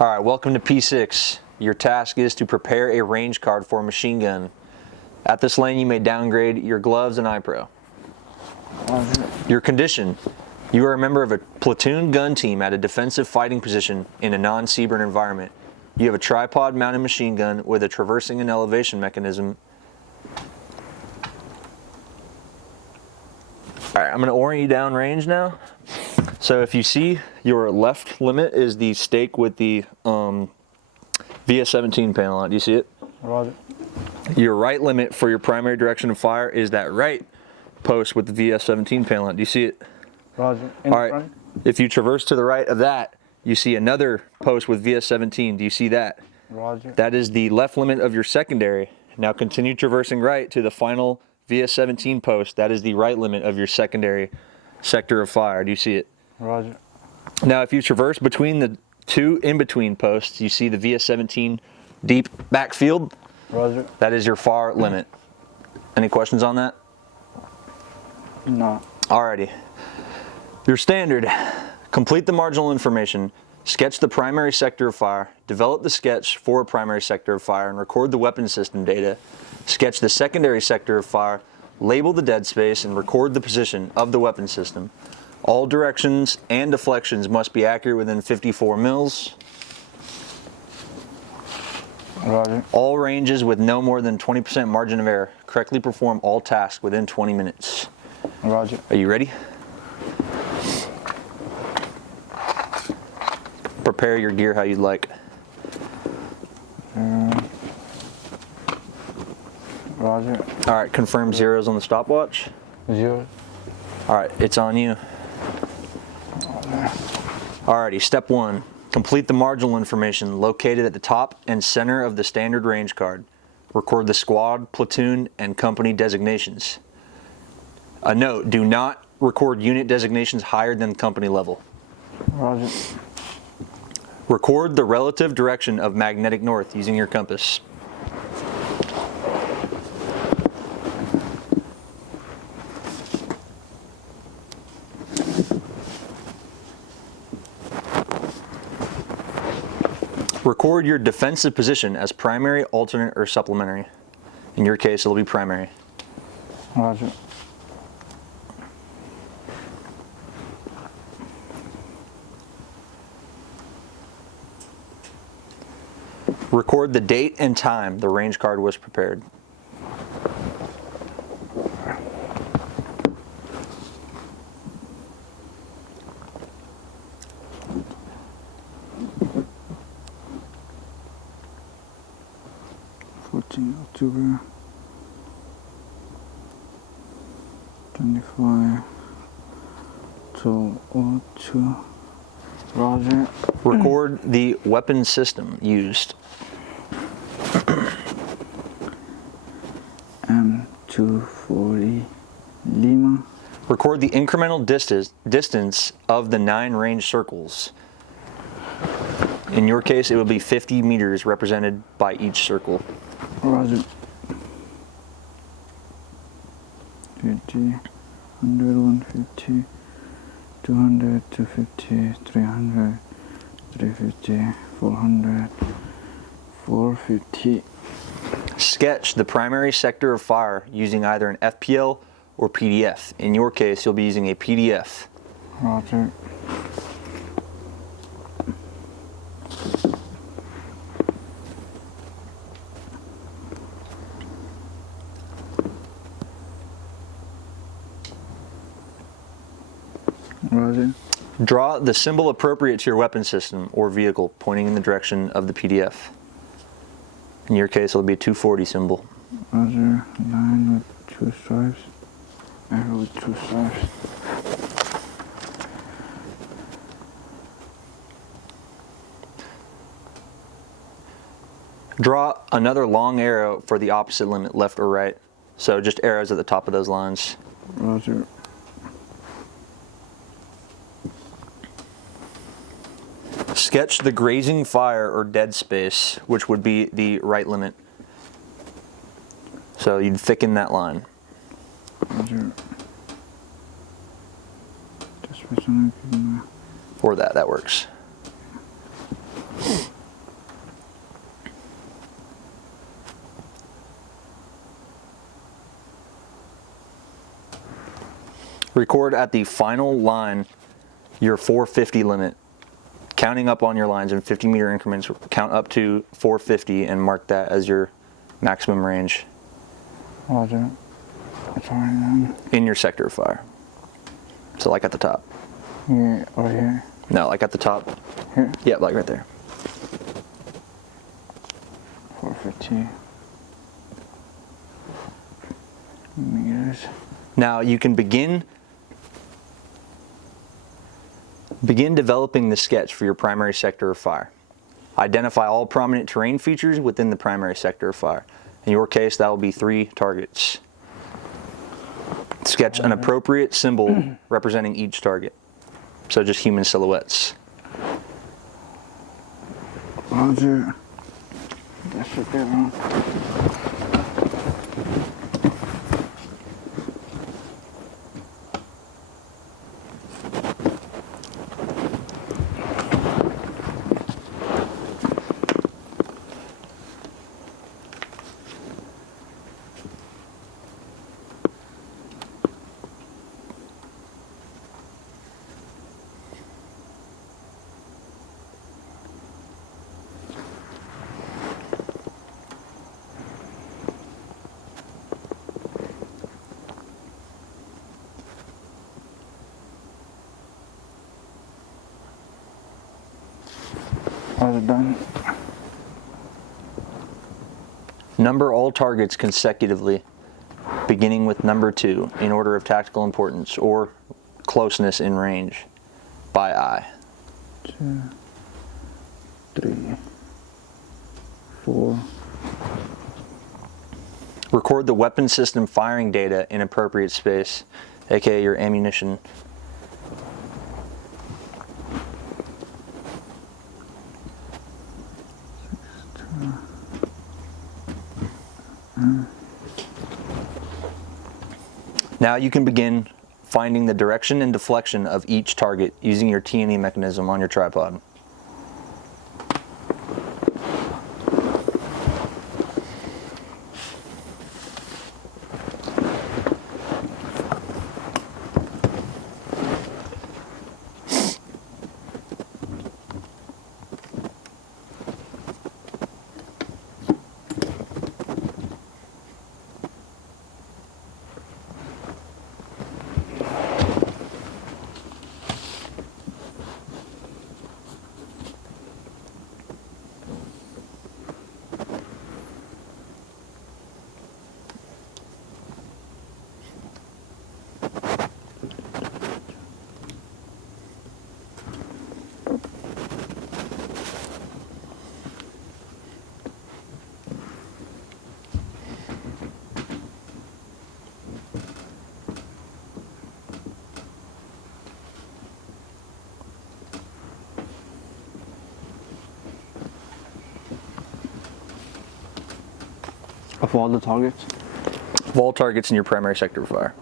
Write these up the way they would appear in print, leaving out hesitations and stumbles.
All right, welcome to P6. Your task is to prepare a range card for a machine gun. At this lane, you may downgrade your gloves and eye pro. Your condition: you are a member of a platoon gun team at a defensive fighting position in a non-CBRN environment. You have a tripod-mounted machine gun with a traversing and elevation mechanism. All right, I'm going to orient you down range now. So if you see, your left limit is the stake with the VS-17 panel on it. Do you see it? Roger. Your right limit for your primary direction of fire is that right post with the VS-17 panel on it. Do you see it? Roger. All right. If you traverse to the right of that, you see another post with VS-17. Do you see that? Roger. That is the left limit of your secondary. Now continue traversing right to the final VS-17 post. That is the right limit of your secondary sector of fire. Do you see it? Roger. Now if you traverse between the two in-between posts, you see the VS-17 deep backfield. Roger. That is your far limit. Any questions on that? No. Alrighty. Your standard: complete the marginal information, sketch the primary sector of fire, develop the sketch for a primary sector of fire, and record the weapon system data. Sketch the secondary sector of fire, label the dead space, and record the position of the weapon system. All directions and deflections must be accurate within 54 mils. Roger. All ranges with no more than 20% margin of error. Correctly perform all tasks within 20 minutes. Roger. Are you ready? Prepare your gear how you'd like. Roger. All right, confirm zeros on the stopwatch. 0. All right, it's on you. Alrighty, step 1. Complete the marginal information located at the top and center of the standard range card. Record the squad, platoon, and company designations. A note: do not record unit designations higher than company level. Roger. Record the relative direction of magnetic north using your compass. Record your defensive position as primary, alternate, or supplementary. In your case, it'll be primary. Roger. Record the date and time the range card was prepared. October 25 to 02. Roger. Record the weapon system used. M240 Lima. Record the incremental distance of the 9 range circles. In your case, it will be 50 meters represented by each circle. Roger. 50, 100, 150, 200, 250, 300, 350, 400, 450. Sketch the primary sector of fire using either an FPL or PDF. In your case, you'll be using a PDF. Roger. Roger. Draw the symbol appropriate to your weapon system or vehicle, pointing in the direction of the PDF. In your case, it'll be a 240 symbol. Roger. Line with 2 stripes. Arrow with 2 stripes. Draw another long arrow for the opposite limit, left or right. So just arrows at the top of those lines. Roger. Sketch the grazing fire or dead space, which would be the right limit. So you'd thicken that line. Roger. Or that works. Record at the final line your 450 limit. Counting up on your lines in 50-meter increments, count up to 450 and mark that as your maximum range. Roger. It's already done. In your sector of fire. So like at the top. Here, over here. No, like at the top. Here? Yeah, like right there. 450 meters. Now you can begin developing the sketch for your primary sector of fire. Identify all prominent terrain features within the primary sector of fire. In your case, that will be 3 targets. Sketch an appropriate symbol representing each target. So just human silhouettes. Roger. That's what they're on. Are they done? Number all targets consecutively, beginning with number 2 in order of tactical importance or closeness in range by eye. 2, 3, 4. Record the weapon system firing data in appropriate space, aka your ammunition. Now you can begin finding the direction and deflection of each target using your T&E mechanism on your tripod. Of all the targets? Of all targets in your primary sector of fire.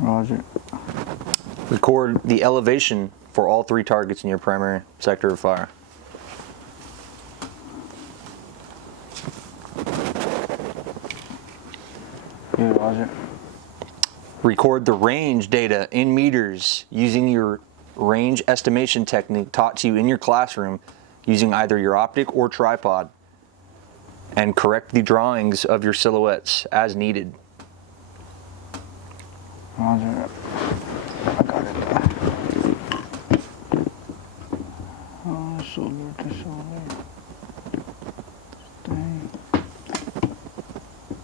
Roger. Record the elevation for all 3 targets in your primary sector of fire. Yeah, Roger. Record the range data in meters using your range estimation technique taught to you in your classroom using either your optic or tripod, and correct the drawings of your silhouettes as needed. Roger. I got it. Oh, shoulder to shoulder. Dang.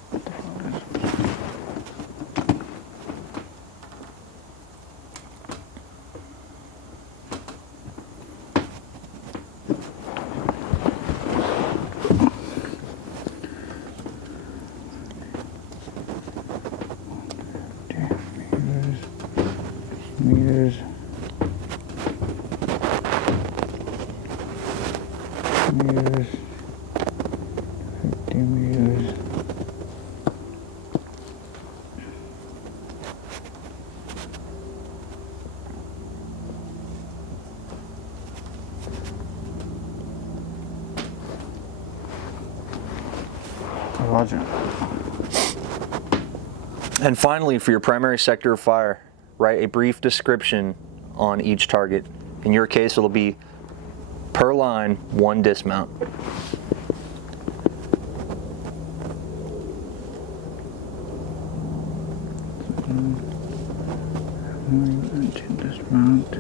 What the fuck is this? Meters. Meters. 50 meters. Roger. And finally, for your primary sector of fire, write a brief description on each target. In your case, it'll be per line, 1 dismount. Dismount.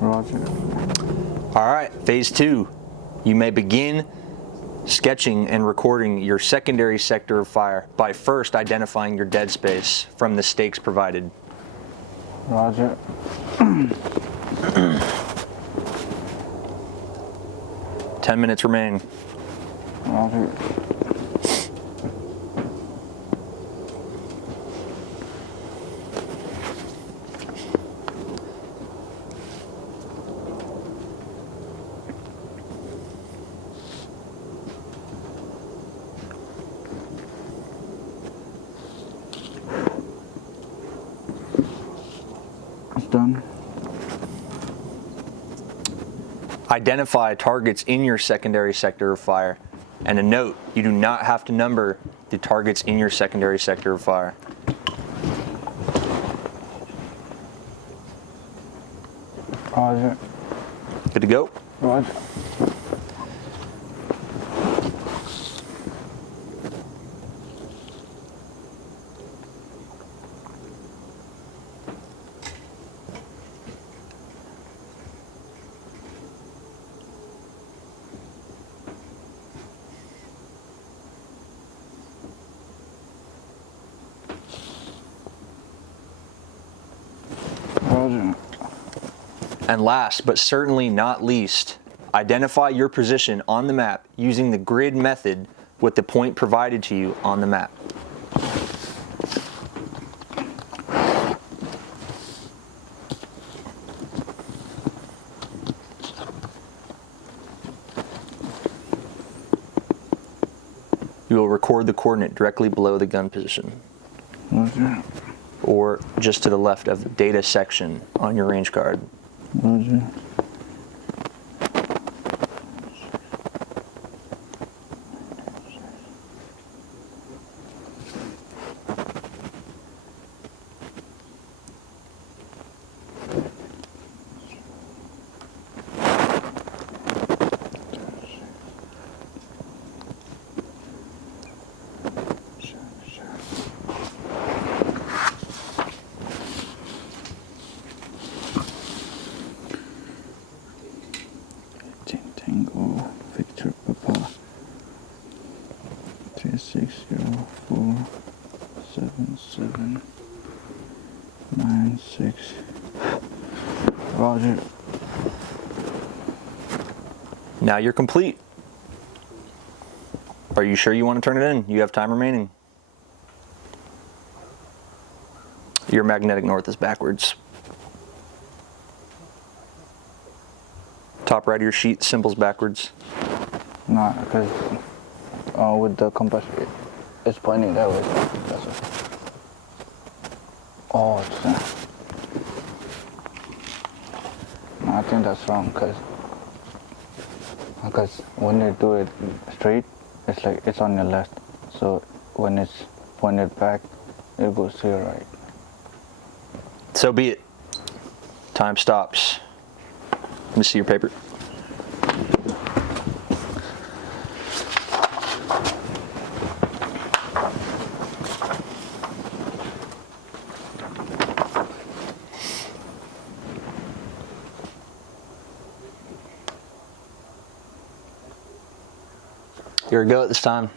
Roger. All right, phase 2. You may begin sketching and recording your secondary sector of fire by first identifying your dead space from the stakes provided. Roger. 10 minutes remain. Roger. It's done. Identify targets in your secondary sector of fire. And a note, you do not have to number the targets in your secondary sector of fire. Roger. Good to go? Roger. Roger. And last, but certainly not least, identify your position on the map using the grid method with the point provided to you on the map. You will record the coordinate directly below the gun position, Roger. or just to the left of the data section on your range card. Roger. Tango Victor Papa 36047796. Roger. Now you're complete. Are you sure you want to turn it in? You have time remaining. Your magnetic north is backwards. Top right of your sheet, symbols backwards. Nah, because with the compass, it's pointing that way. That's it. Oh, no, I think that's wrong because when you do it straight, it's like it's on your left. So when it's pointed back, it goes to your right. So be it. Time stops. Let me see your paper. You're a go at this time.